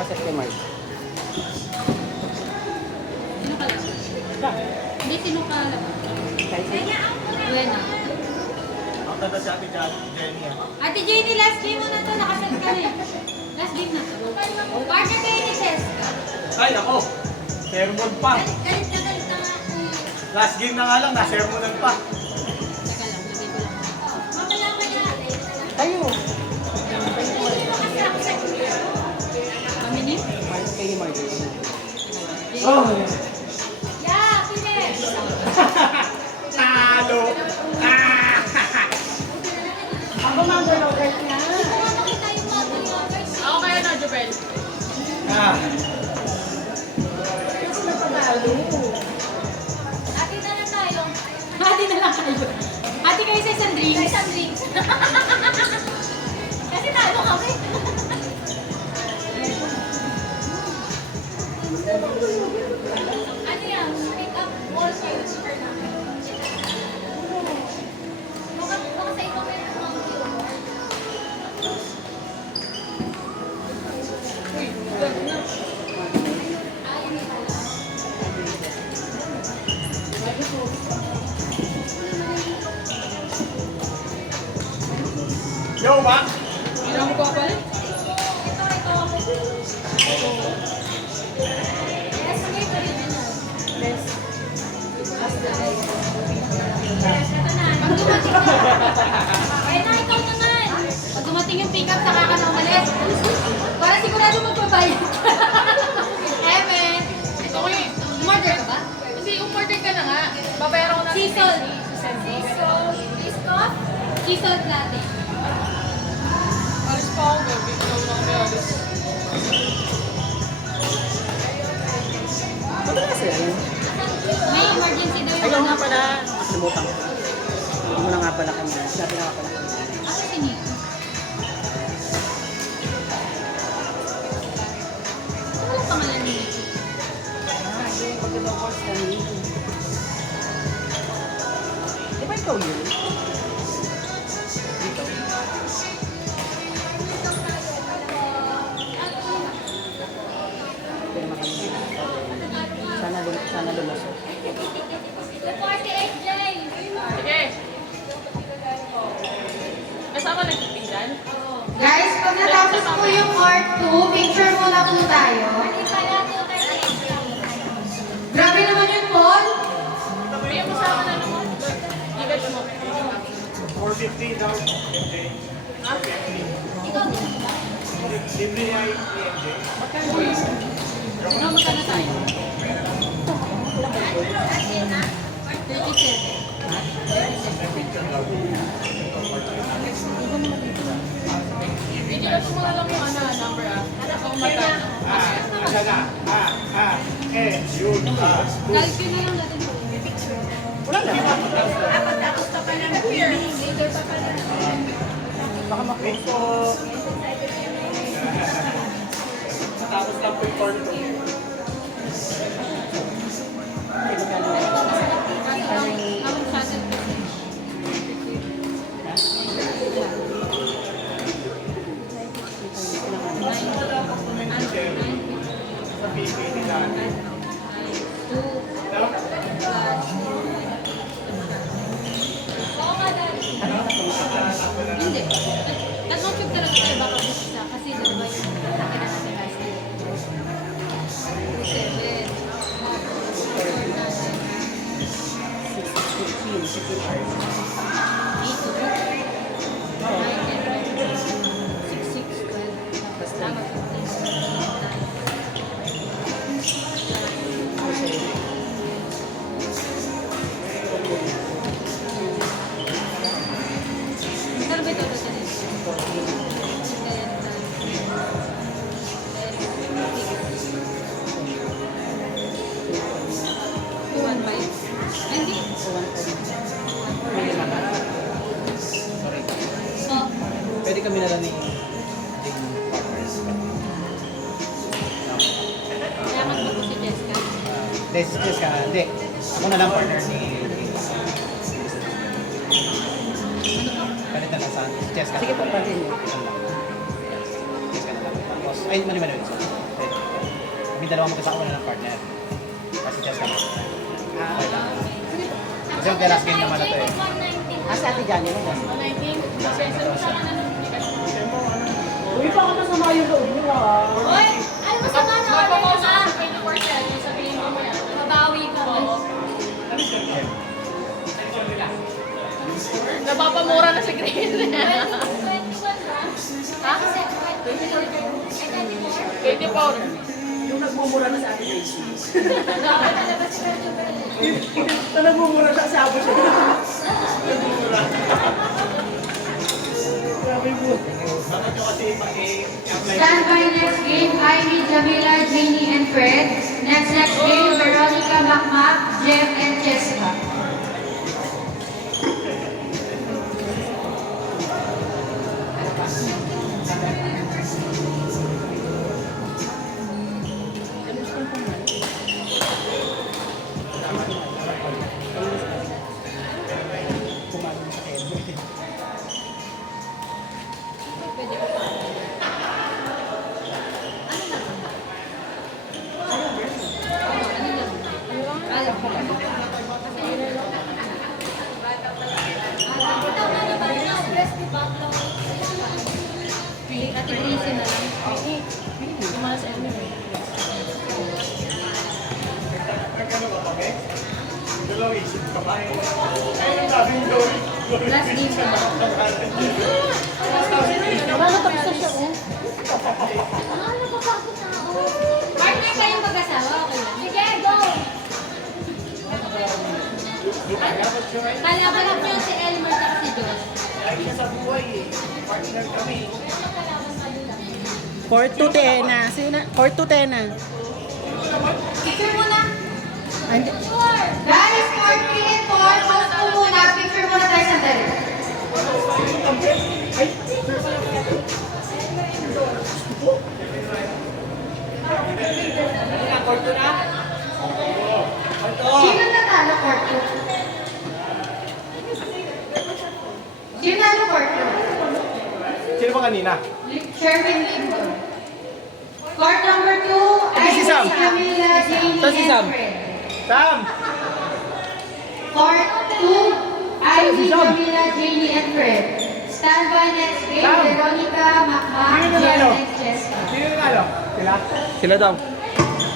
paset kay Mark. Sino ka lang? Hindi, sino ka lang? Buena. Ang ganda si Ate Jenny ah. Ate Jenny, last game mo na to. Nakasal ka na eh. Last game na to. Partner kayo ni Cheska. Ay, ako! Sermon pa! Galit na nga. Last game na nga lang, na-sermonan pa. Teka lang, lagay ko lang. Mamaya. Tayo. Kami ni? Mark kay Mark. Oh! Yeah, finish! Talo! Ah! Ako mga yogurt nga. Ako kaya na, Jubel. Ah! Kasi napagalo. Ate na lang tayo. Ate na lang tayo. Ate kayo sa isang drinks. Sa isang drinks. Kasi talo kami. Ano yan? Pick up all kayo. Super namin. Baka sa ibang meron mga view. Ay, hindi pala. Yo, Mac! Ilang ko pa rin? Ito. Yes, may original. Yes. Yes, ito na. Pag dumating na. Eh na, ikaw naman. Pag dumating yung pick-up, saka ka na umalis. Para sigurado magbabayad ka. Eme. Ito ko yung, umorder ka ba? Kasi umorder ka na nga. Babayaran ko na. Sea salt. Sea salt latte. Alis pa ako, baby. Ikaw na kami alis. Ano na sila yan? May emergency daw yung Ayaw nga anak. pala. Nakalimutan ko. Hindi mo na nga pala kami. Sabi na nga pala kami. Ako si Nico. Ano ang pangalan ni Nico? Pagkita ko sa kanila. Di ba ikaw yun? Dito. Pirma kami. Sana lumusok. The 48 Jay! Sige. Kasama nag-meeting dyan? Guys, pag natapos po yung part 2, picture muna po tayo. Grabe naman yun, Paul. Bigyan mo sa akin na naman. Ibet mo. 450 daw. MJ. Ha? Libre niya yung MJ. Ano magkano tayo? 37. Video lang mo lang yung ano, number ah. Kung magkano. Asa na? Yun. Calculate na lang natin po. Wala na. Tapos pa pala na peer. Later pa pala. Baka Wait po. Tapos lang po yung part 2. Ang shuttle po. Sa PK ni Dani. Hindi. Tatlong tube talaga tayo baka isa. Kasi dalawa yung nakita natin last time. 215. Pwede kami na lang ni Kaya magbago si Jessica. Jessica, hindi. Ako na lang partner ni Ganito na sa Jessica. Sige po, pati niyo. Jessica na lang. Tapos, ay, mali. dalawang magkasama na ng partner. Kasi chess kami. Okay lang. Kasi yung last game naman na to eh. Ah, si Ate Johnny mo. 119. Session mo sa kanan ng Gcash. Uy, baka masama yung loob mo ah. Hoy! Ano masama na wala Magpapost ka? ako sa 24/7. Sabihin mo mo yan. Mabawi ka. Napapamura na si Green. 21 na. Ha? 24. Yung nagmumura na sa Ate Daisy. Dapat nalabas si Cardio Bell. Na nagmumura sa sabo siya. Grabe po. Bakit nyo kasi apply Stand by next game, Ivy, Jamila, Janie, and Fred. Next game, Veronica, Macmac, Jeff, and Cheska. Kumain sa kaya. Ate Gracie na lang. Yung mga sa anime. Nagkano ka pa, Bex? Dalawang isip ka pa eh. Ayun ang sabi ni Lori. Last game na. Wala tapos na siya oh. Ah, napapagod na ako. Partner kayong mag-asawa, okay lang. Sige, go! Kalaban ko yun si Elmer at si Josh. Lagi siya sa buhay eh. Partner kami. Court to Tena. Sino? Court to Tena. Picture mo na. Andi. Sure! Guys, 4 and 4, pause po muna. Picture muna tayo sa dali. Sino natalo, court 2? Sino natalo, court Sino ba kanina? 2? Sherwin Lincoln. Court number 2, Ivy, Sam. Camila, Janie, Ito si Sam. and Fred. Sam! Court 2, Ivy, Camila, Janie, and Fred. Stand by next game, Sam. Veronica, Macmac, Sino Jen, nanalo? and Cheska. Sino nanalo? Sila? Sila daw.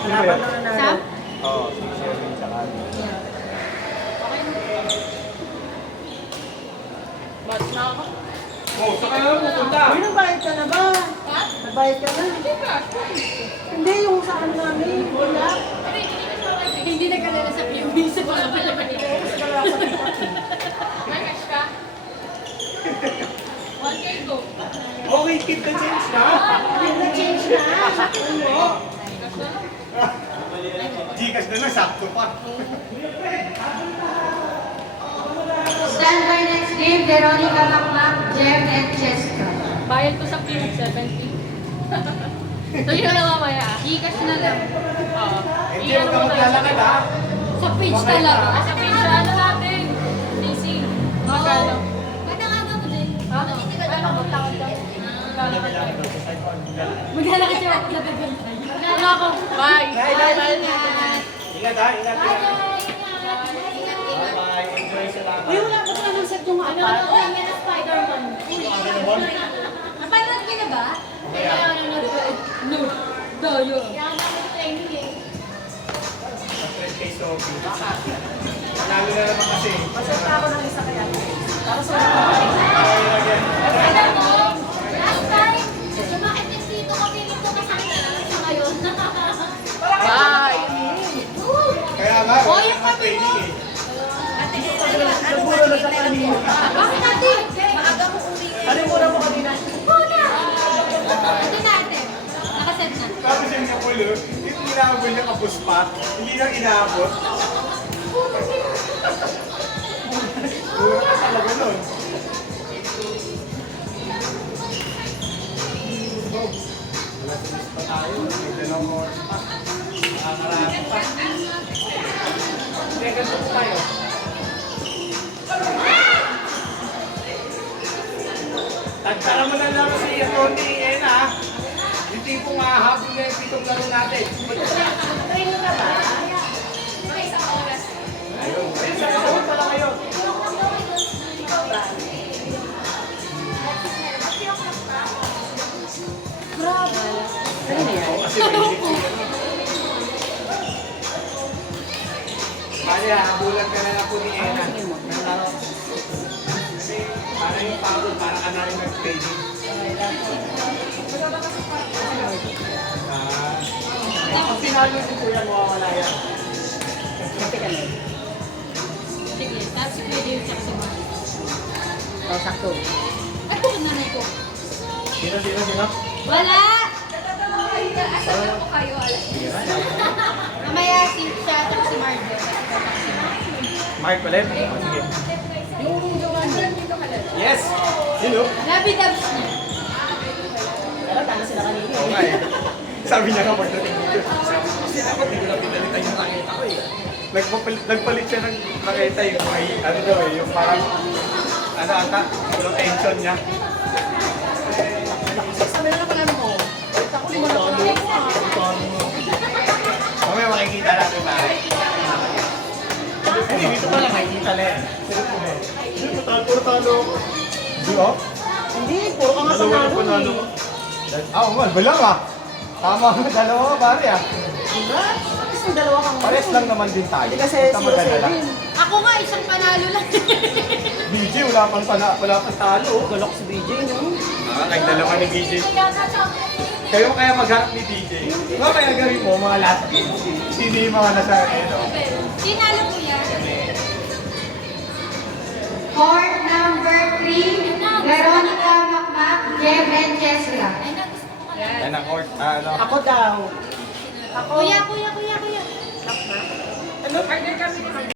Ano ba yun? Sam? Oo, si Sherwin sa kanya. Match na ako. Oh, saan ka na pupunta? Uy, nagbayad ka na ba? Ha? Nagbayad ka na? Hindi, yung sa ano namin. Wala. Hindi nagkalala sa PUB sa mga palabas. May cash ka? 1K go. Okay, keep the change na. Na-change na. Cash na lang. Gcash na lang, sakto pa. Stand by next game, Veronica, Macmac, Jen, and Cheska. Bayad ko sa clinic 70. So yun na mamaya. Gcash na lang. Oo. Hindi, huwag ka maglalakad ha. Sa page talaga. Sa page na ano natin. DC. Magkano? Pwede nga ba mo din? Ha? Hindi ka Ano? Magtawad daw. Maglalakad siya at nabibintay. Ano ako? Bye. Ingat ha, ingat. Bye-bye. Enjoy sa lahat. Uy, wala ba ka ng set yung Ano apat? ano kami na Spider-Man? naman? Napanood ka na ba? Kaya. Nanonood ko. No. Doyo. Kaya ako training eh. Sa 3K Sophie. Nalo na naman kasi. Masenta ako ng isa kaya. Para sa Alam mo, last time, sumakit yung dito ko, pilit ko kasama sa ngayon. Bye. Kaya nga, Oh, wala yung kang kami mo. training eh. Nagmura na sa kanina. Bakit natin? Maaga mo uwi. Ano yung mura mo kanina? Muna! Ito natin. Nakaset na. Tapos yung kapulo, yung inaabot niya kapos pa, hindi nang inaabot. Mura ka talaga nun. Wala sa list pa tayo. May dalawang oras pa. Nakakarami pa. Hindi, ganito po tayo. Tagtara mo na lang si Tony Ena. Yung tipong hahabol na yung pitong laro natin. Train ka ba? Mga isang oras. Ayun, sasagot pala kayo. Ikaw ba? Grabe. Ano yan? Kasi may Mali, habulan ka na lang po ni Ena. Kasi para yung pagod, para ka na rin nag-training. Kapag pinalo si Kuya, mawawala yan. Kasi ka na. Sige, tapos si Kuya Dave tsaka si Mark. Oh, sakto. Ay, kung nanay ko. Sino? Wala! Asan po kayo? Mamaya si siya at si Margot. Mark ulit? Sige. Yung gawa niya. Yes! Sino? Labi-dabs niya. Pero tama sila kanina. Oo nga eh. Sabi niya nga pagdating dito. Sabi ko kasi dapat hindi ko na pinalitan yung nakita ko eh. Nagpalit siya ng nakita yung may ano daw eh, yung parang ano ata, yung tension niya. Sabi na pala mo. Ako mo na Mamaya makikita natin ba? Hindi, dito pa lang makikita na eh. Puro talo. Di ba? Hindi, puro ka nga panalo eh. Oo nga, bilang ah. Tama ang dalawa pare ah. Diba? Tapos yung dalawa kang Pares lang naman din tayo. Hindi kasi Tama dala. 0-7. Ako nga, isang panalo lang. BJ, wala pang talo. Galok si BJ, no? Kahit dalawa ni BJ. Kayo kaya magharap ni BJ. Mamaya gawin mo mga last game. Sino yung mga nasa ito? Sinalo ko yan. Court number 3, Veronica Macmac, Jem, and Cheska. Ay, gusto ko ka lang. Yan ang court. Ano? Ako daw. Kuya, kuya. Ano? Partner kami.